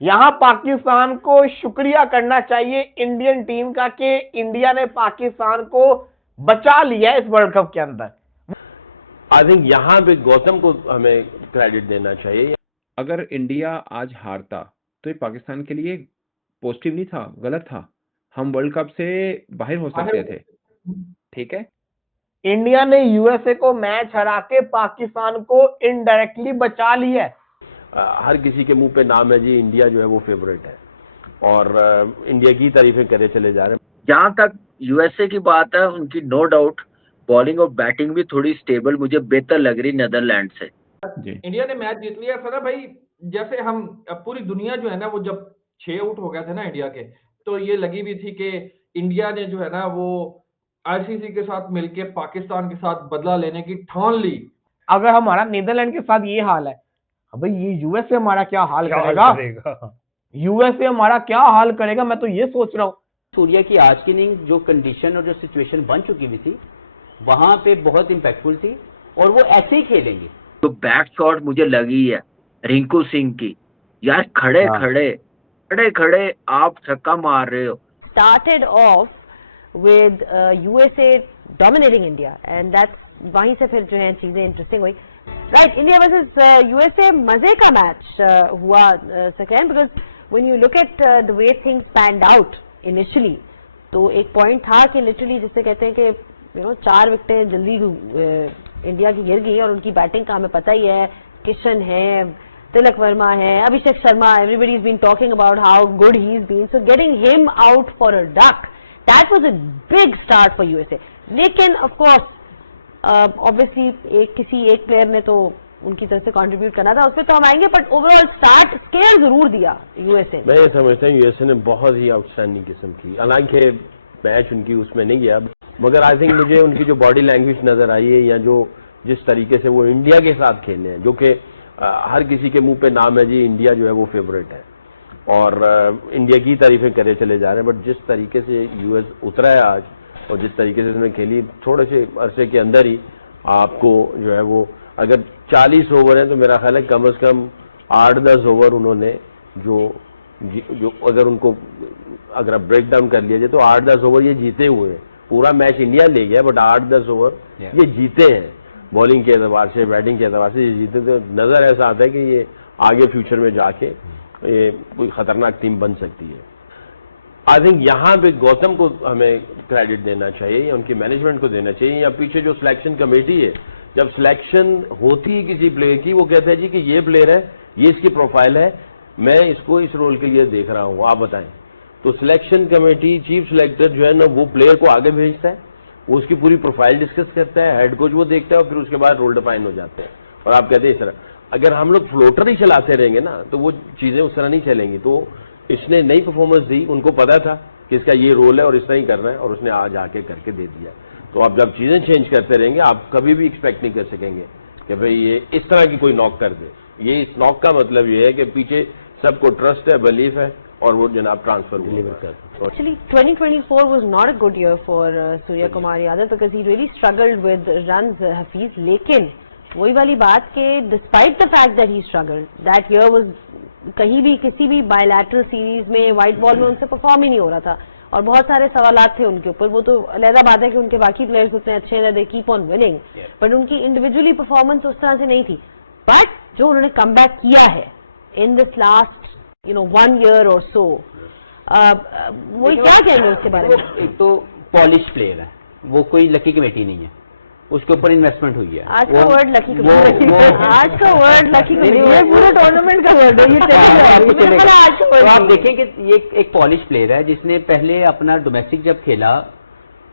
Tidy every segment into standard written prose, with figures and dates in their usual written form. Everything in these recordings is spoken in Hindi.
यहां पाकिस्तान को शुक्रिया करना चाहिए इंडियन टीम का कि इंडिया ने पाकिस्तान को बचा लिया इस वर्ल्ड कप के अंदर। आई थिंक यहां पे गौतम को हमें क्रेडिट देना चाहिए। अगर इंडिया आज हारता तो ये पाकिस्तान के लिए पॉजिटिव नहीं था, गलत था। हम वर्ल्ड कप से बाहर हो सकते थे, ठीक है। इंडिया ने यूएसए को मैच हरा के पाकिस्तान को इनडायरेक्टली बचा लिया है। हर किसी के मुंह पे नाम है जी, इंडिया जो है वो फेवरेट है और इंडिया की तारीफें करे चले जा रहे हैं। जहां तक यूएसए की बात है, उनकी नो डाउट बॉलिंग और बैटिंग भी थोड़ी स्टेबल मुझे बेहतर लग रही नीदरलैंड से। इंडिया ने मैच जीत लिया सर भाई। जैसे हम पूरी दुनिया जो है ना, वो जब 6 आउट हो गए थे ना इंडिया के, तो ये लगी भी थी कि इंडिया ने जो है ना वो आईसीसी के साथ मिलके पाकिस्तान के साथ बदला लेने की ठान ली। अगर हमारा नीदरलैंड के साथ ये हाल है, अबे ये यूएसए हमारा क्या हाल करेगा? यूएसए हमारा क्या हाल करेगा, मैं तो ये सोच रहा हूँ। सूर्या की आज की इनिंग जो कंडीशन और जो सिचुएशन बन चुकी हुई थी वहां पे बहुत इंपैक्टफुल थी और वो ऐसे ही खेलेंगे। तो बैक शॉट मुझे लगी है रिंकू सिंह की, यार खड़े खड़े आप छक्का मार रहे हो। Started off with USA dominating India and that's वहीं से फिर जो है चीजें इंटरेस्टिंग हुई। Right, India versus USA मजे का मैच हुआ second, because when you look at the way things panned out initially, तो एक पॉइंट था कि लिटरली जिससे कहते हैं कि 4 विकेटें जल्दी इंडिया की गिर गई और उनकी बैटिंग का हमें पता ही है। किशन है, तिलक वर्मा है, Abhishek Sharma, everybody has been talking about how good he's been, so getting him out for a duck, that was a big start for USA. लेकिन of course obviously किसी एक प्लेयर ने तो उनकी तरफ से कंट्रीब्यूट करना था, उसमें तो हम आएंगे, बट ओवरऑल स्टार्ट स्केयर जरूर दिया यूएसए। मैं ये समझता हूँ यूएसए ने बहुत ही आउटस्टैंडिंग किस्म की, हालांकि मैच उनकी उसमें नहीं गया, मगर आई थिंक मुझे उनकी जो बॉडी लैंग्वेज नजर आई है या जो जिस तरीके से वो इंडिया के साथ खेले हैं, जो कि हर किसी के मुंह पे नाम है जी, इंडिया जो है वो फेवरेट है और इंडिया की तारीफें करे चले जा रहे हैं, बट जिस तरीके से यूएस उतरा है आज और जिस तरीके से उसने खेली, थोड़े से अरसे के अंदर ही आपको जो है वो, अगर 40 ओवर है तो मेरा ख्याल है कम से कम 8-10 ओवर उन्होंने जो अगर उनको अगर आप ब्रेक डाउन कर लिया जाए तो 8-10 ओवर ये जीते हुए हैं। पूरा मैच इंडिया ले गया बट 8-10 ओवर ये जीते हैं, बॉलिंग के एतबार से, बैटिंग के एतबार से ये जीते, तो नजर ऐसा आता है कि ये आगे फ्यूचर में जाके ये कोई खतरनाक टीम बन सकती है। आई थिंक यहाँ पे गौतम को हमें क्रेडिट देना चाहिए या उनकी मैनेजमेंट को देना चाहिए, या पीछे जो सिलेक्शन कमेटी है, जब सिलेक्शन होती है किसी प्लेयर की, वो कहता है जी कि ये प्लेयर है, ये इसकी प्रोफाइल है, मैं इसको इस रोल के लिए देख रहा हूँ, आप बताएं। तो सिलेक्शन कमेटी, चीफ सिलेक्टर जो है ना, वो प्लेयर को आगे भेजता है, वो उसकी पूरी प्रोफाइल डिस्कस करता है, हेड कोच वो देखता है और फिर उसके बाद रोल डिफाइन हो जाते हैं। और आप कहते हैं इस तरह, अगर हम लोग फ्लोटर ही चलाते रहेंगे ना तो वो चीजें उस तरह नहीं चलेंगी। तो इसने नई परफॉर्मेंस दी, उनको पता था कि इसका ये रोल है और इस तरह ही करना है, और उसने आज आके करके दे दिया। तो आप जब चीजें चेंज करते रहेंगे, आप कभी भी एक्सपेक्ट नहीं कर सकेंगे कि भाई ये इस तरह की कोई नॉक कर दे। ये इस नॉक का मतलब ये है कि पीछे सबको ट्रस्ट है, बिलीफ है और वो जनाब ट्रांसफर डिलीवर करते हैं। Actually, 2024 was not a good year for Surya Kumar Yadav because he really struggled with runs, Hafiz. लेकिन वही वाली बात कि despite the fact that he struggled, that year was कहीं भी किसी भी बायलैटरल सीरीज में व्हाइट बॉल में उनसे परफॉर्म ही नहीं हो रहा था और बहुत सारे सवालात थे उनके ऊपर। वो तो अलग बात है कि उनके बाकी प्लेयर्स उतने अच्छे हैं, they keep on winning, but उनकी इंडिविजुअली परफॉर्मेंस उस तरह से नहीं थी। बट जो उन्होंने कम बैक किया है इन दिस लास्ट 1 year और सो, वो क्या कहेंगे उसके बारे में? एक तो पॉलिश प्लेयर है, वो कोई लकी कमेटी नहीं है, उसके ऊपर इन्वेस्टमेंट हुई है। आज का वर्ड लकी कमेटी, आज का वर्ड लकी कमेटी, पूरे टूर्नामेंट का वर्ड है ये। तो आप देखें कि ये एक पॉलिश प्लेयर है जिसने पहले अपना डोमेस्टिक जब खेला,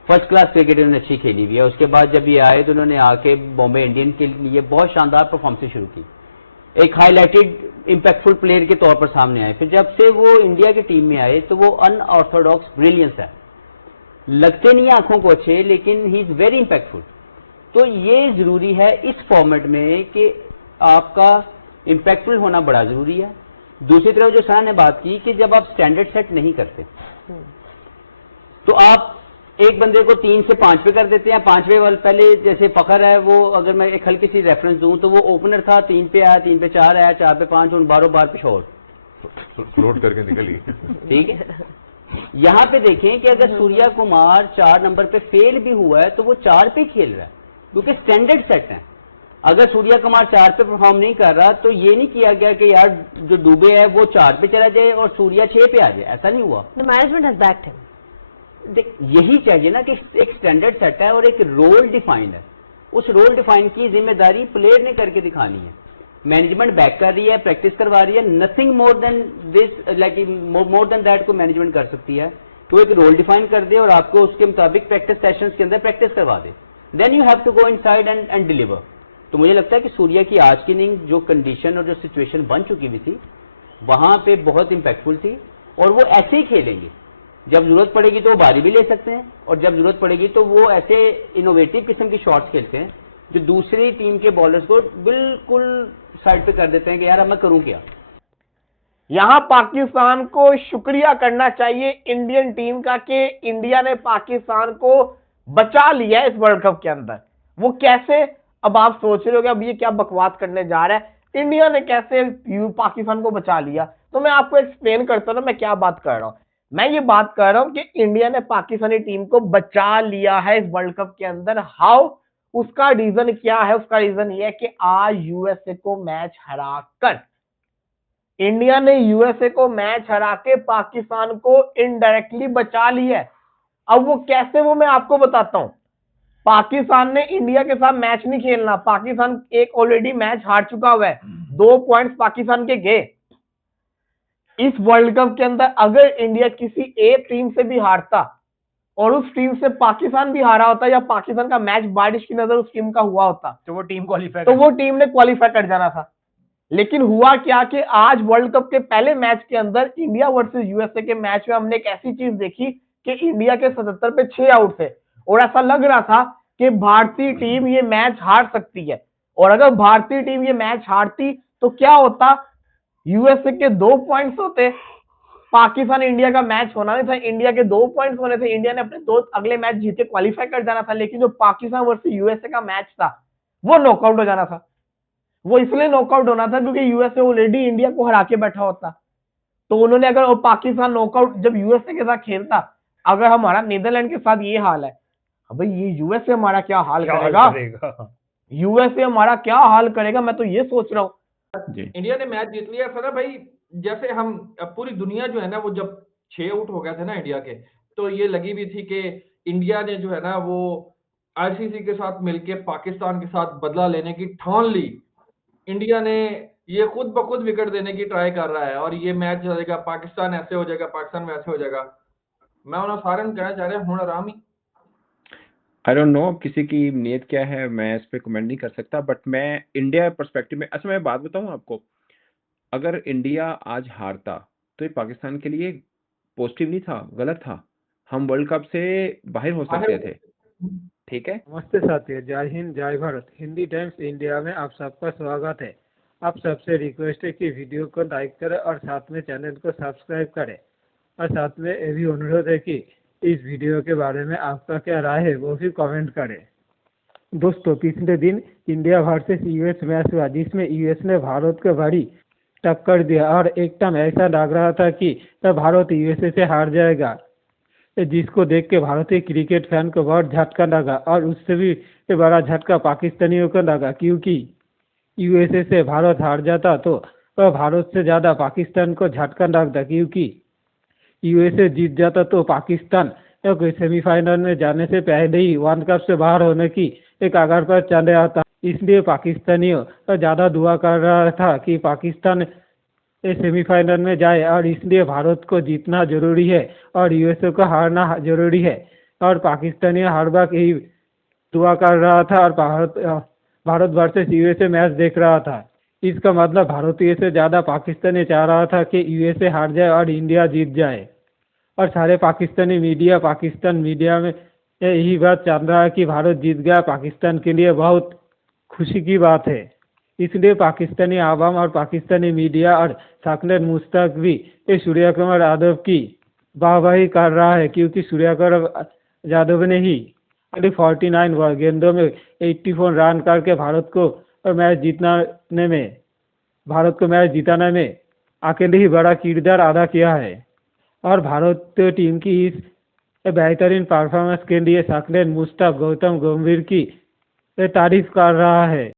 फर्स्ट क्लास क्रिकेट उन्होंने अच्छी खेली हुई है। उसके बाद जब ये आए तो उन्होंने आके बॉम्बे इंडियन के लिए बहुत शानदार परफॉर्मेंस शुरू की, एक हाईलाइटेड इंपैक्टफुल प्लेयर के तौर पर सामने आए। फिर जब से वो इंडिया की टीम में आए तो वो अनऑर्थोडॉक्स ब्रिलियंस है, लगते नहीं आंखों को अच्छे लेकिन ही इज वेरी इंपैक्टफुल। तो ये जरूरी है इस फॉर्मेट में कि आपका इंपैक्टफुल होना बड़ा जरूरी है। दूसरी तरफ जो शाह ने बात की कि जब आप स्टैंडर्ड सेट नहीं करते तो आप एक बंदे को 3 से 5 पे कर देते हैं। 5वें वाले पहले जैसे फखर है, वो अगर मैं एक हल्की सी रेफरेंस दूं तो वो ओपनर था, 3 पे आया, 3 पे 4 आया, 4 पे 5, उन बारों बार पिछोड़, फ्लोट करके निकली। ठीक है, यहाँ पे देखें कि अगर सूर्या कुमार 4 नंबर पे फेल भी हुआ है तो वो 4 पे खेल रहा है, क्योंकि स्टैंडर्ड सेट है। अगर सूर्या कुमार 4 पे परफॉर्म नहीं कर रहा तो ये नहीं किया गया कि यार जो डूबे है वो 4 पे चला जाए और सूर्या 6 पे आ जाए, ऐसा नहीं हुआ। The management has backed him. यही चाहिए ना कि एक स्टैंडर्ड सेट है और एक रोल डिफाइंड है, उस रोल डिफाइन की जिम्मेदारी प्लेयर ने करके दिखानी है। मैनेजमेंट बैक कर रही है, प्रैक्टिस करवा रही है, nothing more than this, like more than that को मैनेजमेंट कर सकती है। तो एक रोल डिफाइन कर दे और आपको उसके मुताबिक प्रैक्टिस सेशंस के अंदर प्रैक्टिस करवा दे, then you have to go inside and deliver. तो मुझे लगता है कि सूर्या की आज की इनिंग जो कंडीशन और जो सिचुएशन बन चुकी हुई थी वहां पे बहुत इंपैक्टफुल थी, और वो ऐसे ही खेलेंगे। जब जरूरत पड़ेगी तो वो बारी भी ले सकते हैं, और जब जरूरत पड़ेगी तो वो ऐसे इनोवेटिव किस्म की शॉट्स खेलते हैं जो दूसरी टीम के बॉलर्स को बिल्कुल साइड पे कर देते हैं कि यार अब मैं करूं क्या। यहां पाकिस्तान को शुक्रिया करना चाहिए इंडियन टीम का कि इंडिया ने पाकिस्तान को बचा लिया है इस वर्ल्ड कप के अंदर। वो कैसे, अब आप सोच रहे हो कि अब ये क्या बकवास करने जा रहा है, इंडिया ने कैसे पाकिस्तान को बचा लिया। तो मैं आपको एक्सप्लेन करता हूं ना मैं क्या बात कर रहा हूं। मैं ये बात कर रहा हूं कि इंडिया ने पाकिस्तानी टीम को बचा लिया है इस वर्ल्ड कप के अंदर। हाउ? उसका रीजन क्या है? उसका रीजन ये है कि आज यूएसए को मैच हराकर, इंडिया ने यूएसए को मैच हरा के पाकिस्तान को इनडायरेक्टली बचा लिया है। अब वो कैसे, वो मैं आपको बताता हूं। पाकिस्तान ने इंडिया के साथ मैच नहीं खेलना, पाकिस्तान एक ऑलरेडी मैच हार चुका हुआ है, 2 पॉइंट्स पाकिस्तान के गए। इस वर्ल्ड कप के अंदर अगर इंडिया किसी एक टीम से भी हारता और उस टीम से पाकिस्तान भी हारा होता या पाकिस्तान का मैच बारिश की नजर उस टीम का हुआ होता तो वो टीम क्वालिफाई, तो वो टीम ने क्वालिफाई कर जाना था। लेकिन हुआ क्या कि आज वर्ल्ड कप के पहले मैच के अंदर इंडिया वर्सेस यूएसए के मैच में हमने एक ऐसी चीज देखी कि इंडिया के 77 पे 6 आउट थे और ऐसा लग रहा था कि भारतीय टीम ये मैच हार सकती है। और अगर भारतीय टीम ये मैच हारती तो क्या होता, यूएसए के 2 पॉइंट्स होते, पाकिस्तान इंडिया का मैच होना नहीं था, इंडिया के 2 पॉइंट्स होने थे, इंडिया ने अपने 2 अगले मैच जीते क्वालिफाई कर जाना था। लेकिन जो पाकिस्तान वर्सेस यूएसए का मैच था वो नॉकआउट हो जाना था। वो इसलिए नॉकआउट होना था क्योंकि यूएसए ऑलरेडी इंडिया को हरा के बैठा होता। तो उन्होंने अगर, और पाकिस्तान नॉकआउट जब यूएसए के साथ खेलता, अगर हमारा नीदरलैंड के साथ ये हाल है, अबे ये यूएसए हमारा क्या हाल करेगा, यूएसए हमारा क्या हाल करेगा, मैं तो ये सोच रहा हूँ। इंडिया ने मैच जीत लिया फरा भाई। जैसे हम पूरी दुनिया जो है ना वो जब 6 आउट हो गए थे ना इंडिया के, तो ये लगी भी थी कि इंडिया ने जो है ना वो आईसीसी के साथ मिलके पाकिस्तान के साथ बदला लेने की ठान ली। इंडिया ने ये खुद ब खुद विकेट देने की ट्राई कर रहा है और ये मैच चलेगा, पाकिस्तान ऐसे हो जाएगा, पाकिस्तान वैसे हो जाएगा। मैं उन्हें सारे कहना चाह रहे हूं आराम ही। आई डोंट नो किसी की नीयत क्या है, मैं इस पे कमेंट नहीं कर सकता, बट मैं इंडिया पर्सपेक्टिव में, अच्छा मैं बात बताऊं आपको, अगर इंडिया आज हारता तो ये पाकिस्तान के लिए पॉजिटिव नहीं था, गलत था। हम वर्ल्ड कप से बाहर हो सकते थे। ठीक है, नमस्ते साथियों, जय हिंद जय भारत। हिंदी टाइम्स इंडिया में आप सबका स्वागत है। आप सबसे रिक्वेस्ट है कि वीडियो को लाइक करें और साथ में चैनल को सब्सक्राइब करें, और साथ में ये भी अनुरोध है कि इस वीडियो के बारे में आपका क्या राय है वो भी कमेंट करें। दोस्तों, पिछले दिन इंडिया वर्सेस यूएस मैच हुआ जिसमें यूएस ने भारत को बड़ी टक्कर दिया और एक टाइम ऐसा लग रहा था कि भारत यूएसए से हार जाएगा, जिसको देख के भारतीय क्रिकेट फैन को बहुत झटका लगा। और उससे भी बड़ा झटका पाकिस्तानियों को लगा, क्योंकि यूएसए से भारत हार जाता तो भारत से ज़्यादा पाकिस्तान को झटका लगता, क्योंकि यूएसए जीत जाता तो पाकिस्तान सेमीफाइनल में जाने से पहले ही वर्ल्ड कप से बाहर होने की एक कगार पर चले आता। इसलिए पाकिस्तानियों ज़्यादा दुआ कर रहा था कि पाकिस्तान सेमीफाइनल में जाए, और इसलिए भारत को जीतना जरूरी है और यूएसए को हारना जरूरी है। और पाकिस्तानी हर बार यही दुआ कर रहा था और भारत वर्सेस यूएसए मैच देख रहा था। इसका मतलब भारतीय से ज़्यादा पाकिस्तानी चाह रहा था कि यूएसए हार जाए और इंडिया जीत जाए। और सारे पाकिस्तानी मीडिया, पाकिस्तान मीडिया में यही बात चल रहा है कि भारत जीत गया, पाकिस्तान के लिए बहुत खुशी की बात है। इसलिए पाकिस्तानी आवाम और पाकिस्तानी मीडिया और साकिब मुश्ताक भी सूर्या कुमार यादव की वाहवाही कर रहा है, क्योंकि सूर्या कुमार यादव ने ही 49 गेंदों में 84 रन करके भारत को मैच जिताने में अकेले ही बड़ा किरदार अदा किया है और भारतीय टीम की इस बेहतरीन परफॉर्मेंस के लिए सकलेन मुश्ताक गौतम गंभीर की तारीफ कर रहा है।